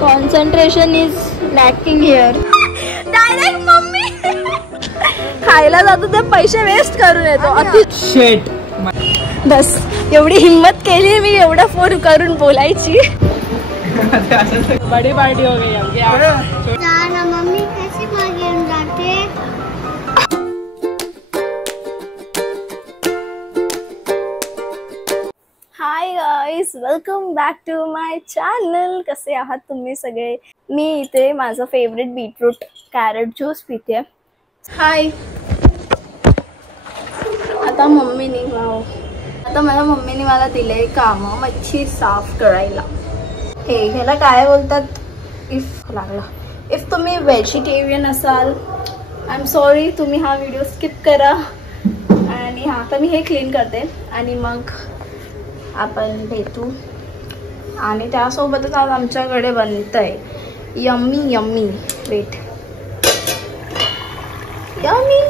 Concentration is lacking here. Direct mummy खायला जातो ते पैसे वेस्ट करून येतो. अति शेट. बस एवढी हिम्मत केली मी एवढा फोन करून बोलायची. बडी पार्टी हो गई मम्मी कैसी मागे जाते. Hi guys, welcome back to my channel. कसे आहात तुम्ही सगळे? मी इथे माझं फेवरेट बीटरूट कॅरेट ज्यूस पिते. हाय. आता मम्मीने माझ्या मम्मीने मला दिले काम मच्छी साफ करायला. ह्याला काय बोलतात? इफ तुम्ही व्हेजिटेरियन असाल, आय एम सॉरी, तुम्ही हा व्हिडिओ स्किप करा. आणि हा आता मी हे क्लीन करते आणि मग आपण भेटू. आणि त्यासोबतच आज आमच्याकडे बनतंय यम्मी यम्मी यम्मी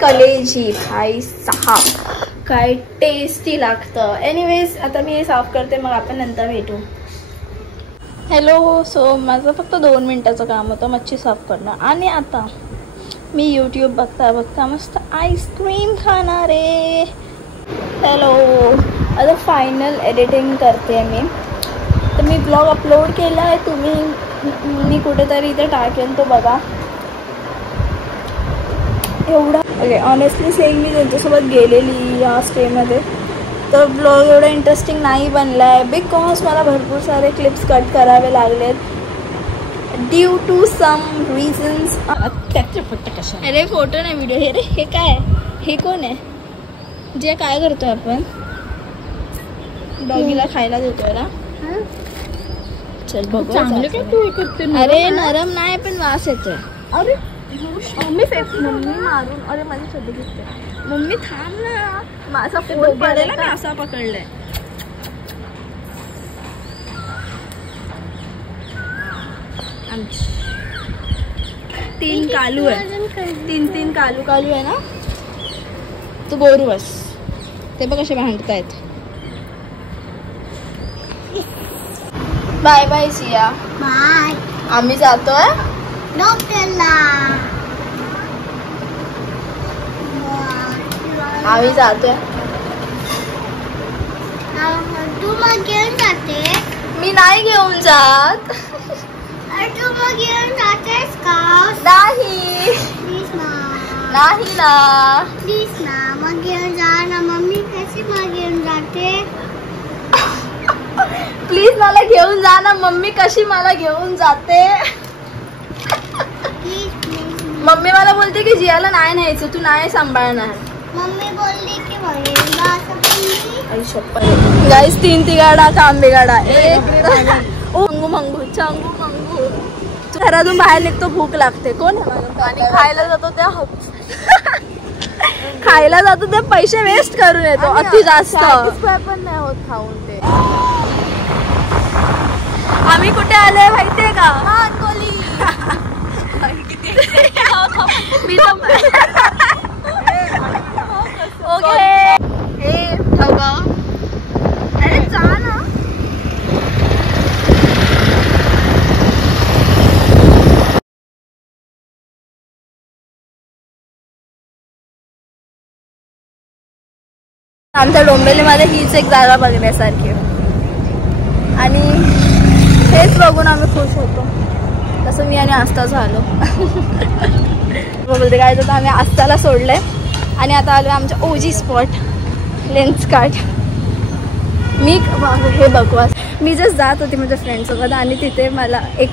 कलेजी. भाई साहब काय टेस्टी लागतं. एनिवेज आता मी हे साफ करते, मग आपण नंतर भेटू. हॅलो. सो माझं फक्त 2 मिनिटाचं काम होतं मच्छी साफ करणं. आणि आता मी यूट्यूब बघता मस्त आईस्क्रीम खाणार आहे. हॅलो. आता फायनल एडिटिंग करते मी. तर मी ब्लॉग अपलोड केला आहे, मी कुठेतरी इथे टाकेन, तो बघा. एवढा ओके, ऑनेस्टली सेइंग मी त्यांच्यासोबत गेलेली या स्टेमध्ये, तर ब्लॉग एवढा इंटरेस्टिंग नाही बनला आहे बिकॉज मला भरपूर सारे क्लिप्स कट करावे लागलेत ड्यू टू सम रिझन्स. अरे फोटो नाही, व्हिडिओ. हे रे, हे काय? हे कोण आहे? जे काय करतोय आपण? डॉगीला खायला देतोय ना. चल बघू. अरे नरम नाही, पण वास येतोय. अरे मम्मी मारून. अरे माझी सध्या दिसते. मम्मी थांब ना, माझा फोन पडेल ना, असा पकडलाय. आमची 3 कालू आहे. 3 कालू आहे ना. तू बोरू बस. ते बघ कसे भांडतायत. Bye bye Siya. बाय. आम्ही जातोय डॉक्टरला. आम्ही जातोय. तू मग घेऊन जाते? मी नाही घेऊन जात. तू मग घेऊन जातेस का? नाही. प्लीज ना. नाही ना. प्लीज ना, मग घेऊन जा ना. मम्मी कशी मग घेऊन जाते? प्लीज मला घेऊन जा ना. मम्मी कशी मला घेऊन जाते? मम्मी मला बोलते की जियाला नाही न्यायचं, तू नाही सांभाळणार. मम्मी बोलली की गाईस 3 तिगाडा काम बिगाडा. मंगू मंगू चांगू मंगू. घरातून बाहेर निघतो, भूक लागते. कोण आणि खायला जातो त्या खायला जातो ते पैसे वेस्ट करून येतो. अति जास्त पण नाही होत खाऊन ते. आम्ही कुठे आलोय माहितीये का? ओके. हे ठेवा. अरे जा ना. आमच्या डोंबिवलीमध्ये हीच एक जागा बघण्यासारखी आणि हेच बघून आम्ही खुश होतो. तसं मी आणि आस्था झालो. बोलते काय तर आम्ही आस्थाला सोडलंय आणि आता आलो आमच्या ओजी स्पॉट लेन्स कार्ट. मी हे बघवास. मी जस्ट जात होती माझ्या फ्रेंडसोबत आणि तिथे मला एक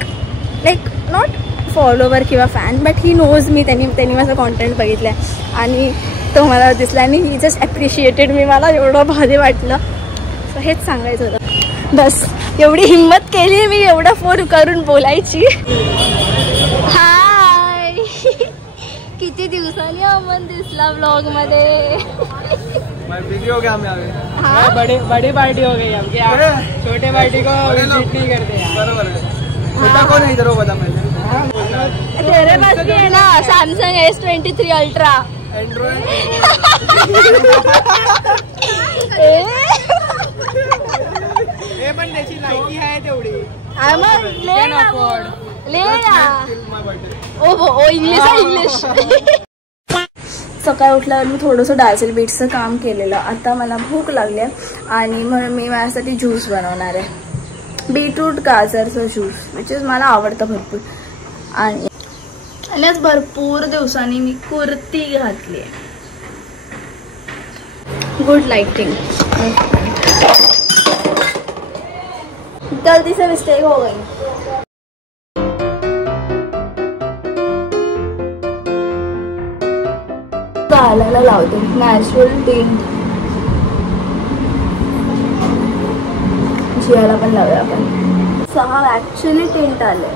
नॉट फॉलोवर किंवा fan, but he knows me. त्यांनी माझं कॉन्टेंट बघितलं आहे आणि तो मला दिसला आणि ही जस्ट ॲप्रिशिएटेड मी. मला एवढं भारी वाटलं. सो हेच सांगायचं होतं. बस एवढी हिम्मत केली मी एवढा फोन करून बोलायची. हाय. किती दिवसांनी अमन दिसला ब्लॉग मध्ये. बिजी हो गया हम. बड़ी पार्टी हो गई हम. छोटे पार्टी को विजिट नहीं करते. बराबर है. छोटा कौन है इधर वो बता मुझे. तेरे पास भी है ना सैमसंग S23 अल्ट्रा एंड्रॉइड. पण त्याची लायकी आहे तेवढी. इंग्लिश. सकाळी उठल्यावर मी थोडंसं डायसेल बीट्सचं काम केलेलं. आता मला भूक लागली आणि म्हणून मी माझ्यासाठी ज्यूस बनवणार आहे. बीटरूट गाजरचं ज्यूस विच इज मला आवडतं भरपूर. आणि आज भरपूर दिवसांनी मी कुर्ती घातली आहे. Good lighting. गलती से मिस्टेक हो गई. घालायला लावते नॅचरल टिंट. जियाला पण लावूया आपण. 6 ॲक्च्युली टिंट आले.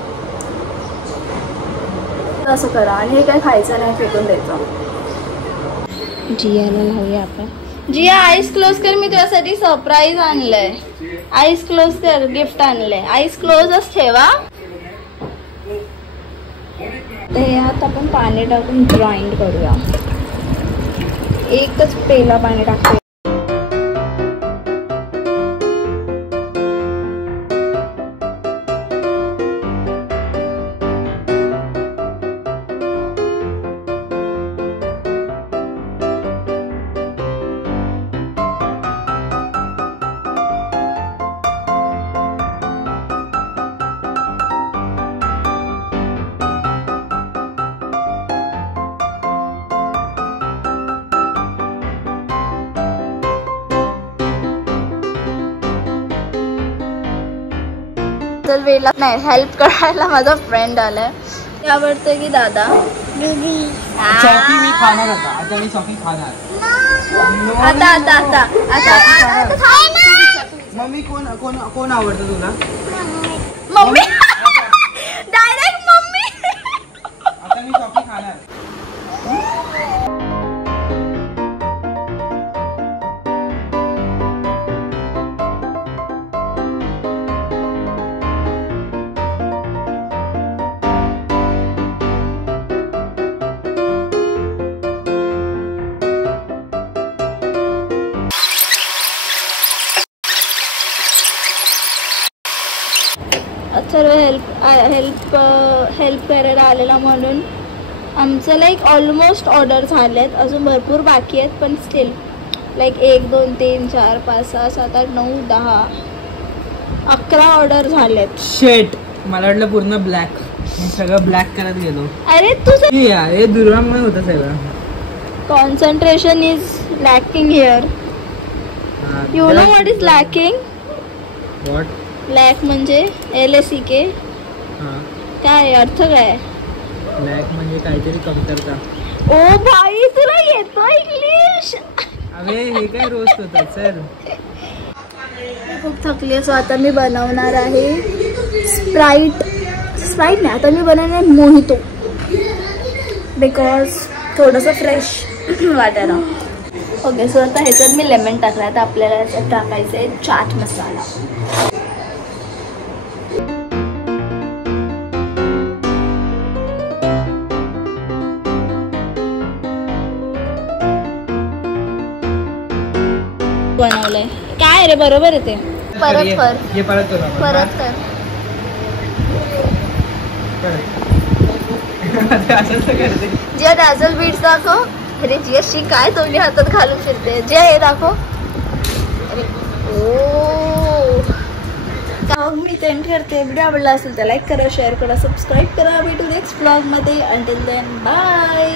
असं करा आणि हे काय खायचं नाही, फेकून द्यायचं. जियाला लावूया आपण. जिया आईस क्लोज कर. मी तुझ्यासाठी सरप्राईज आणलंय. आईस क्लोज कर. गिफ्ट आणलंय. आईस क्लोजच ठेवा. ते आता आपण पाणी टाकून ग्राइंड करूया. एकच पेला पाणी टाकूया. वेळेला नाही हेल्प करायला माझा फ्रेंड आलाय. ते आवडतं की दादा. चॉकी मी खाणार आता. आता मी चॉकी खाणार. आता मम्मी कोण आवडतं तुला? मम्मी. Direct mummy. आता मी चॉकी खाणार. सर्व हेल्प करायला आलेला म्हणून आमचं लाईक ऑलमोस्ट ऑर्डर झालेत. अजून भरपूर बाकी आहेत पण स्टील लाईक 1 2 3 4 5 6 7 8 9 10 11 ऑर्डर झालेत. शेट मला वाटलं पूर्ण ब्लॅक. मी सगळं ब्लॅक करत गेलो. अरे तुझं हे दुर्वांमय होतं सगळं. Concentration is lacking here. You know what is lacking? What? Lack म्हणजे LACK. काय अर्थ काय? लॅक म्हणजे काहीतरी कमतरता. ओ भाई तुला येतो इंग्लिश? अरे हे काय रोस्ट होतात सर. खूप थकली आहे. सो आता मी बनवणार आहे स्प्राईट नाही, आता मी बनवणार मोहितो बिकॉज थोडंसं फ्रेश वाटायला. ओके. सो आता ह्याच्यात मी लेमन टाकला. आता आपल्याला याच्यात टाकायचं आहे चाट मसाला. बनवलंय काय रे? बरोबर आहे ते. परत कर. जिया डाझल बीट्स दाखव. अरे जियाशी काय दोन्ही हातात घालून फिरते. जिया हे दाखव. अरे ओ मी टेंट करते. व्हिडिओ आवडला असेल तर लाईक करा, शेअर करा, सबस्क्राईब करा. भेटू नेक्स्ट ब्लॉग मध्ये. Until then bye.